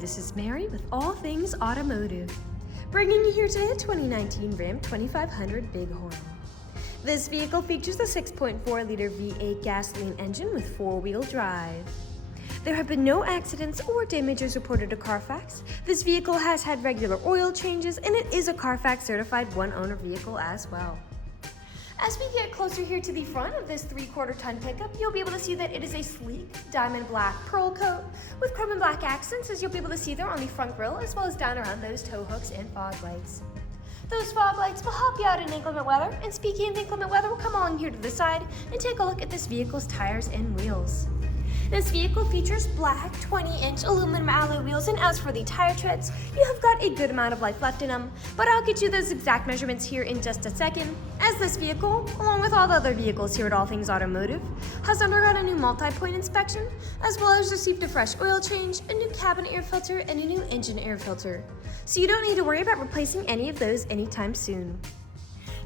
this is Mary with All Things Automotive, bringing you here today a 2019 Ram 2500 Bighorn. This vehicle features a 6.4-liter V8 gasoline engine with four-wheel drive. There have been no accidents or damages reported to CARFAX. This vehicle has had regular oil changes, and it is a CARFAX certified one-owner vehicle as well. As we get closer here to the front of this 3/4 ton pickup, you'll be able to see that it is a sleek Diamond Black Pearlcoat with chrome and black accents, as you'll be able to see there on the front grille, as well as down around those tow hooks and fog lights. Those fog lights will help you out in inclement weather, and speaking of inclement weather, we'll come along here to the side and take a look at this vehicle's tires and wheels. This vehicle features black 20-inch aluminum alloy wheels, and as for the tire treads, you have got a good amount of life left in them, but I'll get you those exact measurements here in just a second, as this vehicle, along with all the other vehicles here at All Things Automotive, has undergone a new multi-point inspection, as well as received a fresh oil change, a new cabin air filter, and a new engine air filter. So you don't need to worry about replacing any of those anytime soon.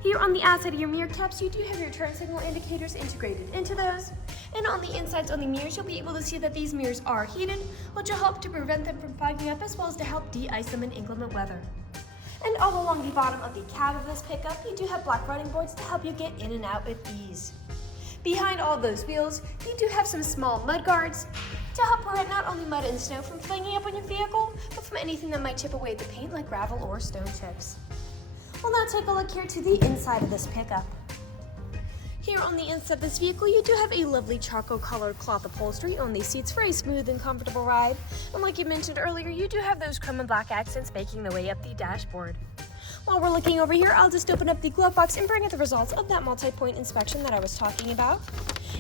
Here on the outside of your mirror caps, you do have your turn signal indicators integrated into those. And on the insides on the mirrors, you'll be able to see that these mirrors are heated, which will help to prevent them from fogging up, as well as to help de-ice them in inclement weather. And all along the bottom of the cab of this pickup, you do have black running boards to help you get in and out with ease. Behind all those wheels, you do have some small mud guards to help prevent not only mud and snow from flinging up on your vehicle, but from anything that might chip away the paint like gravel or stone chips. We'll now take a look here to the inside of this pickup. Here on the inside of this vehicle, you do have a lovely charcoal colored cloth upholstery on these seats for a smooth and comfortable ride. And like you mentioned earlier, you do have those chrome and black accents making their way up the dashboard. While we're looking over here, I'll just open up the glove box and bring out the results of that multi-point inspection that I was talking about.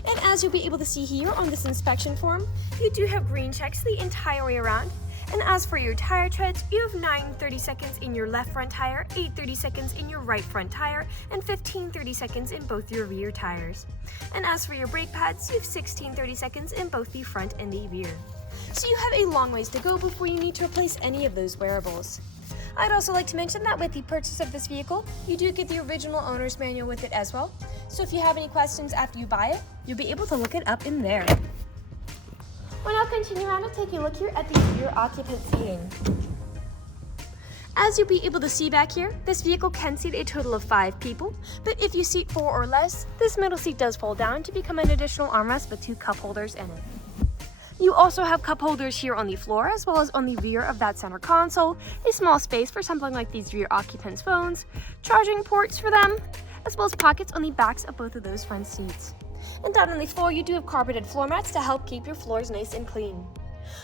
And as you'll be able to see here on this inspection form, you do have green checks the entire way around. And as for your tire treads, you have 9 30-seconds in your left front tire, 8 30-seconds in your right front tire, and 15 30-seconds in both your rear tires. And as for your brake pads, you have 16 30-seconds in both the front and the rear. So you have a long ways to go before you need to replace any of those wearables. I'd also like to mention that with the purchase of this vehicle, you do get the original owner's manual with it as well. So if you have any questions after you buy it, you'll be able to look it up in there. We'll now continue around and take a look here at the rear occupant seating. As you'll be able to see back here, this vehicle can seat a total of 5 people, but if you seat 4 or less, this middle seat does fold down to become an additional armrest with 2 cup holders in it. You also have cup holders here on the floor, as well as on the rear of that center console, a small space for something like these rear occupants' phones, charging ports for them, as well as pockets on the backs of both of those front seats. And down on the floor, you do have carpeted floor mats to help keep your floors nice and clean.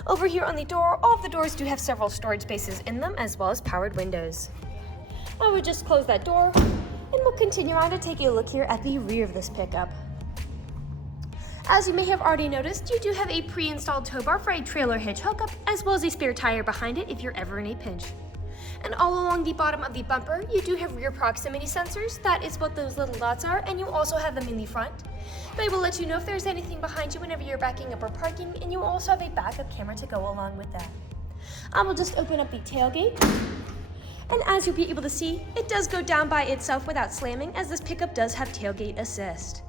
Over here on the door, all of the doors do have several storage spaces in them, as well as powered windows. I would just close that door, and we'll continue on to take a look here at the rear of this pickup. As you may have already noticed, you do have a pre-installed tow bar for a trailer hitch hookup, as well as a spare tire behind it if you're ever in a pinch. And all along the bottom of the bumper, you do have rear proximity sensors. That is what those little dots are, and you also have them in the front. They will let you know if there's anything behind you whenever you're backing up or parking, and you also have a backup camera to go along with that. I will just open up the tailgate, and as you'll be able to see, it does go down by itself without slamming, as this pickup does have tailgate assist.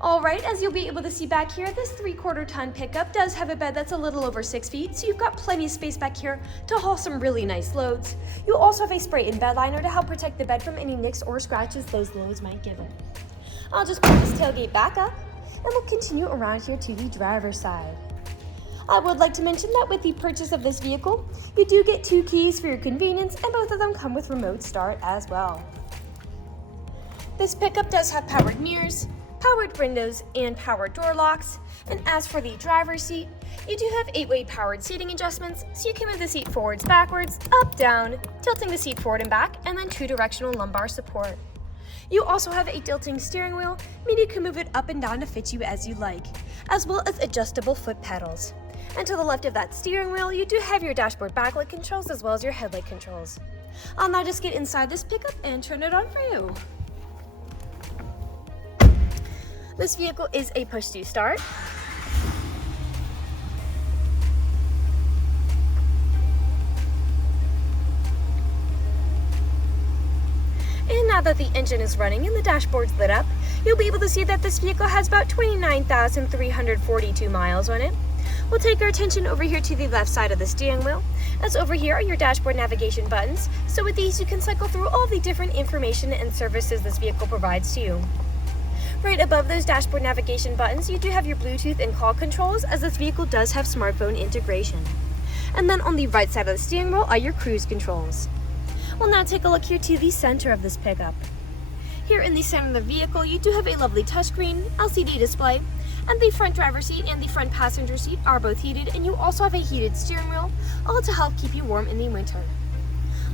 Alright, as you'll be able to see back here, this 3/4 ton pickup does have a bed that's a little over 6 feet, so you've got plenty of space back here to haul some really nice loads. You also have a spray-in bedliner to help protect the bed from any nicks or scratches those loads might give it. I'll just pull this tailgate back up, and we'll continue around here to the driver's side. I would like to mention that with the purchase of this vehicle, you do get 2 keys for your convenience, and both of them come with remote start as well. This pickup does have powered mirrors, powered windows, and powered door locks. And as for the driver's seat, you do have 8-way powered seating adjustments, so you can move the seat forwards, backwards, up, down, tilting the seat forward and back, and then 2-directional lumbar support. You also have a tilting steering wheel, meaning you can move it up and down to fit you as you like, as well as adjustable foot pedals. And to the left of that steering wheel, you do have your dashboard backlight controls as well as your headlight controls. I'll now just get inside this pickup and turn it on for you. This vehicle is a push-to start. And now that the engine is running and the dashboard's lit up, You'll be able to see that this vehicle has about 29,342 miles on it. We'll take our attention over here to the left side of the steering wheel, as over here are your dashboard navigation buttons. So with these you can cycle through all the different information and services this vehicle provides to you. Right above those dashboard navigation buttons, you do have your Bluetooth and call controls, as this vehicle does have smartphone integration. And then on the right side of the steering wheel are your cruise controls. We'll now take a look here to the center of this pickup. Here in the center of the vehicle, you do have a lovely touchscreen LCD display, and the front driver's seat and the front passenger seat are both heated, and you also have a heated steering wheel, all to help keep you warm in the winter.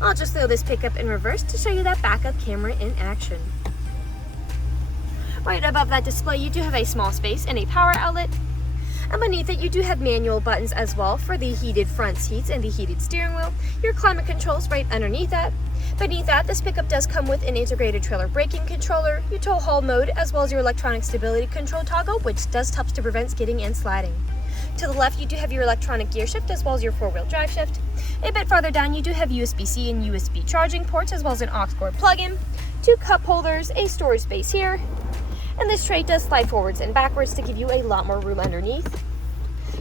I'll just throw this pickup in reverse to show you that backup camera in action. Right above that display, you do have a small space and a power outlet, and beneath it you do have manual buttons as well for the heated front seats and the heated steering wheel, your climate controls right underneath that. Beneath that, this pickup does come with an integrated trailer braking controller, your tow haul mode, as well as your electronic stability control toggle, which does help to prevent skidding and sliding. To the left, you do have your electronic gear shift as well as your four-wheel drive shift. A bit farther down, you do have USB-C and USB charging ports, as well as an aux cord plug-in, 2 cup holders, a storage space here, and this tray does slide forwards and backwards to give you a lot more room underneath.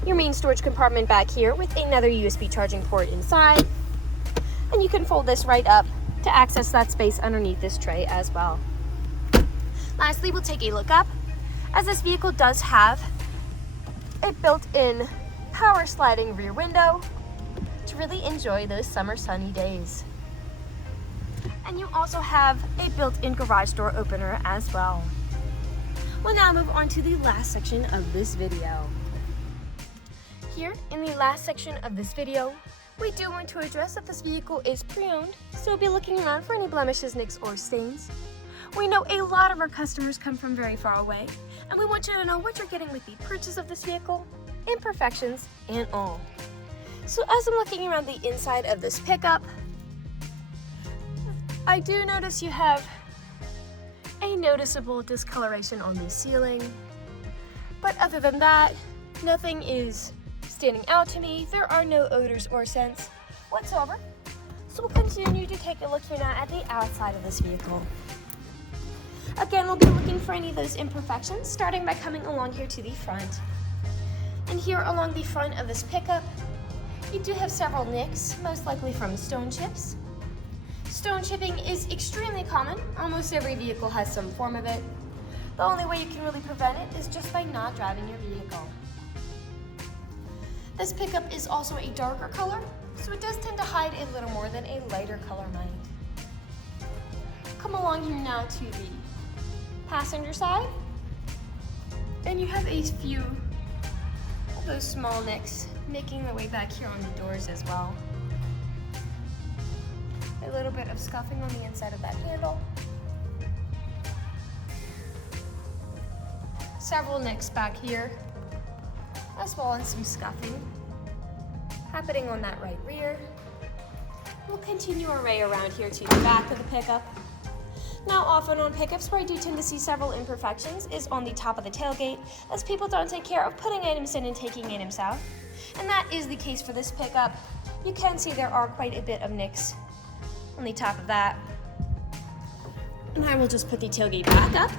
Your main storage compartment back here with another USB charging port inside, and you can fold this right up to access that space underneath this tray as well. Lastly, we'll take a look up, as this vehicle does have a built-in power sliding rear window to really enjoy those summer sunny days. And you also have a built-in garage door opener as well. We'll now move on to the last section of this video. Here in the last section of this video, we do want to address that this vehicle is pre-owned, so we'll be looking around for any blemishes, nicks, or stains. We know a lot of our customers come from very far away, and we want you to know what you're getting with the purchase of this vehicle, imperfections, and all. So as I'm looking around the inside of this pickup, I do notice you have a noticeable discoloration on the ceiling, but other than that, nothing is standing out to me. There are no odors or scents whatsoever. So we'll continue to take a look here now at the outside of this vehicle. Again, we'll be looking for any of those imperfections, starting by coming along here to the front. And here along the front of this pickup, you do have several nicks, most likely from stone chips. Stone chipping is extremely common. Almost every vehicle has some form of it. The only way you can really prevent it is just by not driving your vehicle. This pickup is also a darker color, so it does tend to hide a little more than a lighter color might. Come along here now to the passenger side, and you have a few of those small nicks making their way back here on the doors as well. A little bit of scuffing on the inside of that handle. Several nicks back here, as well as some scuffing happening on that right rear. We'll continue our way around here to the back of the pickup. Now, often on pickups where I do tend to see several imperfections is on the top of the tailgate, as people don't take care of putting items in and taking items out. And that is the case for this pickup. You can see there are quite a bit of nicks on the top of that. And I will just put the tailgate back up.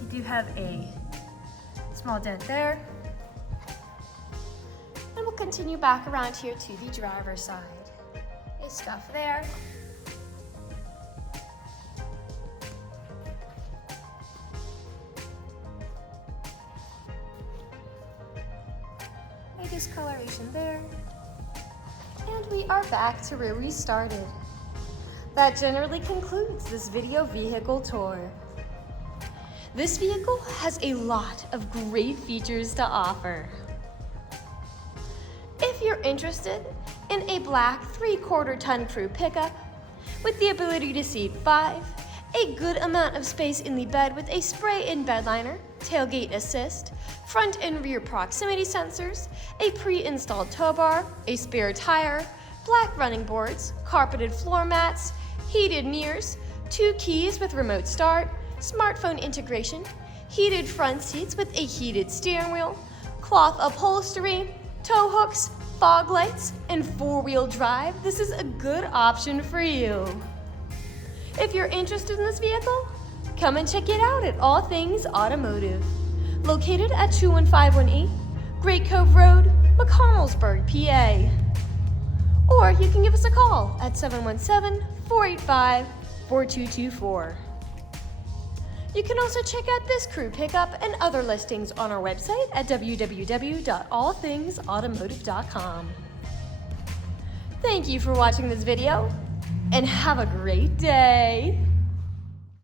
You do have a small dent there. And we'll continue back around here to the driver's side. A scuff there. A discoloration there. And we are back to where we started. That generally concludes this video vehicle tour. This vehicle has a lot of great features to offer. If you're interested in a black 3/4 ton crew pickup with the ability to seat 5, a good amount of space in the bed with a spray-in bedliner, tailgate assist, front and rear proximity sensors, a pre-installed tow bar, a spare tire, black running boards, carpeted floor mats, heated mirrors, 2 keys with remote start, smartphone integration, heated front seats with a heated steering wheel, cloth upholstery, tow hooks, fog lights, and 4-wheel drive, this is a good option for you. If you're interested in this vehicle, Come and check it out at All Things Automotive, located at 21518 Great Cove Road, McConnellsburg, PA. Or you can give us a call at 717-485-4224. You can also check out this crew pickup and other listings on our website at www.allthingsautomotive.com. Thank you for watching this video, and have a great day!